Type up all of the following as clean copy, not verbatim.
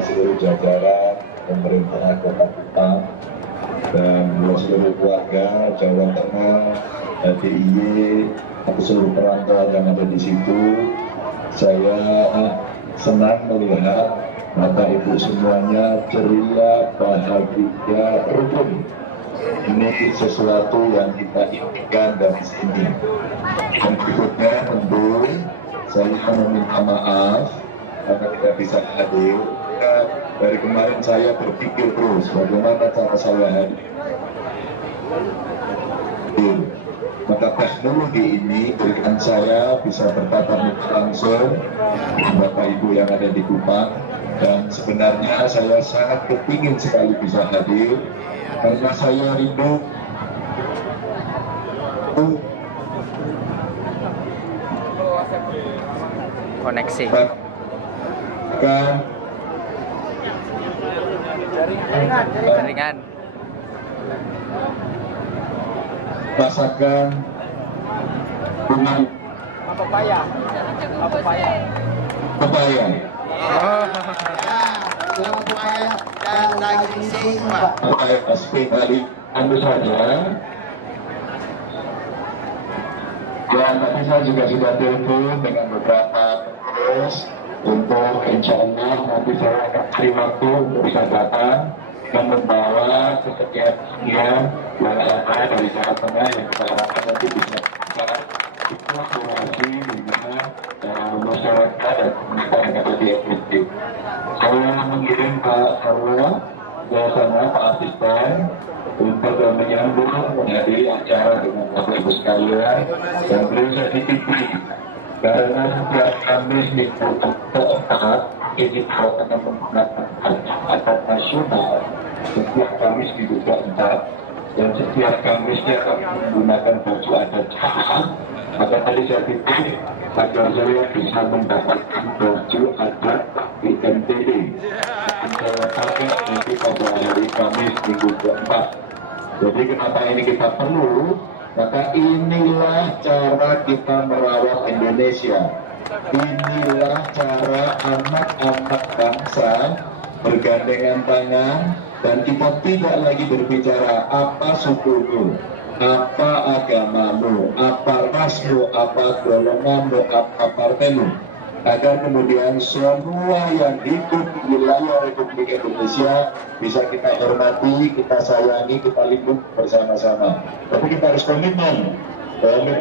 Seluruh jajaran pemerintah Kota Kupang dan seluruh keluarga Jawa Tengah, DIY, atau seluruh perantau yang ada di situ. Saya senang melihat Bapak Ibu semuanya ceria, bahagia, rukun. Ini sesuatu yang kita impikan dari sini. Dan berikutnya tentu saya meminta maaf karena tidak bisa hadir. Dari kemarin saya berpikir terus bagaimana cara saya hadir. Maka teknologi ini berikan saya bisa bertatap muka langsung dengan Bapak Ibu yang ada di Kupang. Dan sebenarnya saya sangat kepingin sekali bisa hadir karena saya rindu koneksi jaringan rasakan bunga pepaya dan daging singkong. pepaya sekali ambil saja. Ya, tadi saya juga sudah telepon dengan beberapa pengurus untuk insya Allah nanti saya akan beri waktu untuk bisa datang dan membawa kesetiaan yang ada dari Jawa Tengah yang kita harapkan nanti bisa kolaborasi dengan masyarakat dan komunitas yang ada di FPT. Saya mengirim Pak Sarwa ke sana, Pak asisten, untuk menyambut menghadiri acara dengan Bapak Ibu sekalian, dan beliau saya titipi karena setiap Kamis minggu keempat ini akan menggunakan adat nasional setiap Kamis minggu keempat, dan setiap Kamisnya akan menggunakan baju adat Jawa. Maka tadi saya titip agar saya bisa mendapatkan baju adat di NTT yang saya pakai nanti pada hari Kamis minggu keempat. Jadi kenapa ini kita perlu? Maka inilah cara kita merawat Indonesia. Inilah cara anak-anak bangsa bergandengan tangan, dan kita tidak lagi berbicara apa sukumu, apa agamamu, apa rasmu, apa golonganmu, apa partaimu, agar kemudian semua yang hidup di wilayah Republik Indonesia bisa kita hormati, kita sayangi, kita lindungi bersama-sama. Tapi kita harus komitmen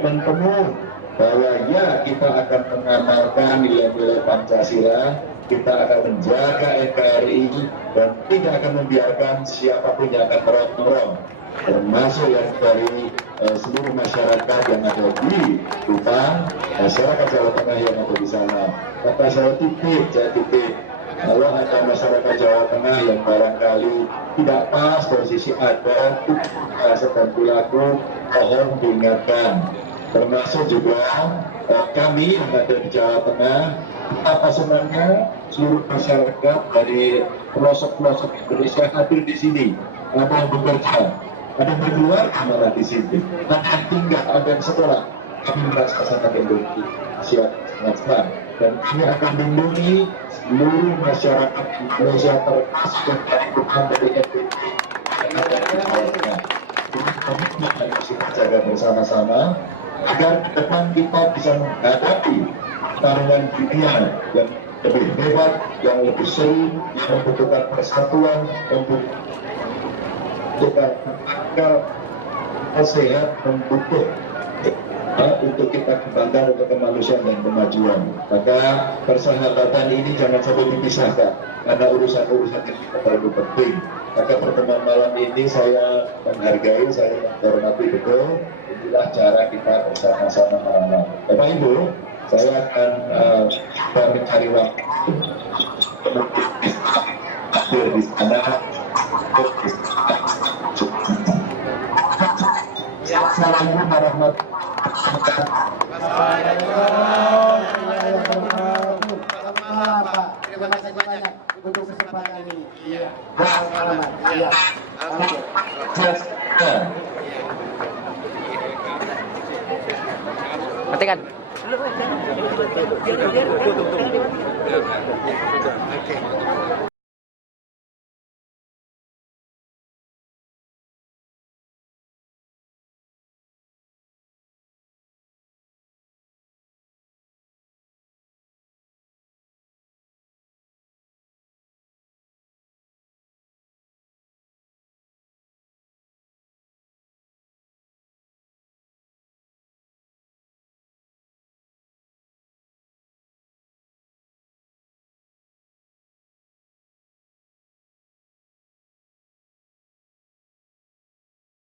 penuh bahwa ya kita akan mengamalkan nilai-nilai Pancasila, kita akan menjaga NKRI, dan tidak akan membiarkan siapapun yang akan merongrong, termasuk yang dari seluruh masyarakat yang ada di Kupang, masyarakat Jawa Tengah yang ada di sana. Maka saya titip, kalau ada masyarakat Jawa Tengah yang barangkali tidak pas posisi adat, bahasa dan perilaku, mohon diingatkan. Termasuk juga kami yang ada di Jawa Tengah, apa sebenarnya seluruh masyarakat dari pelosok-pelosok Indonesia hadir di sini, ada yang bekerja, ada yang berkeluar malah di sini, ada yang tinggal, ada yang sekolah. Kami merasa sangat Indonesia sangat senang, dan kami akan melindungi seluruh masyarakat Indonesia termasuk dari bukan dari FPT yang ada di Jawa Tengah. Ini komitmen yang harus kita jaga bersama-sama agar ke depan kita bisa menghadapi pertarungan dunia yang lebih hebat, yang lebih seru, yang membutuhkan persatuan, membutuhkan akal sehat, membutuhkan untuk kita kembangkan untuk kemanusiaan dan kemajuan. Maka persahabatan ini jangan sampai dipisahkan karena urusan-urusan yang kita terlalu penting. Maka pertemuan malam ini saya menghargai, saya menghormati betul. Inilah cara kita bersama-sama malam. Bapak Ibu, saya akan mencari waktu hadir di sana. Assalamualaikum warahmatullahi Terima kasih banyak untuk kesempatan ini. Iya. Matikan. Oke.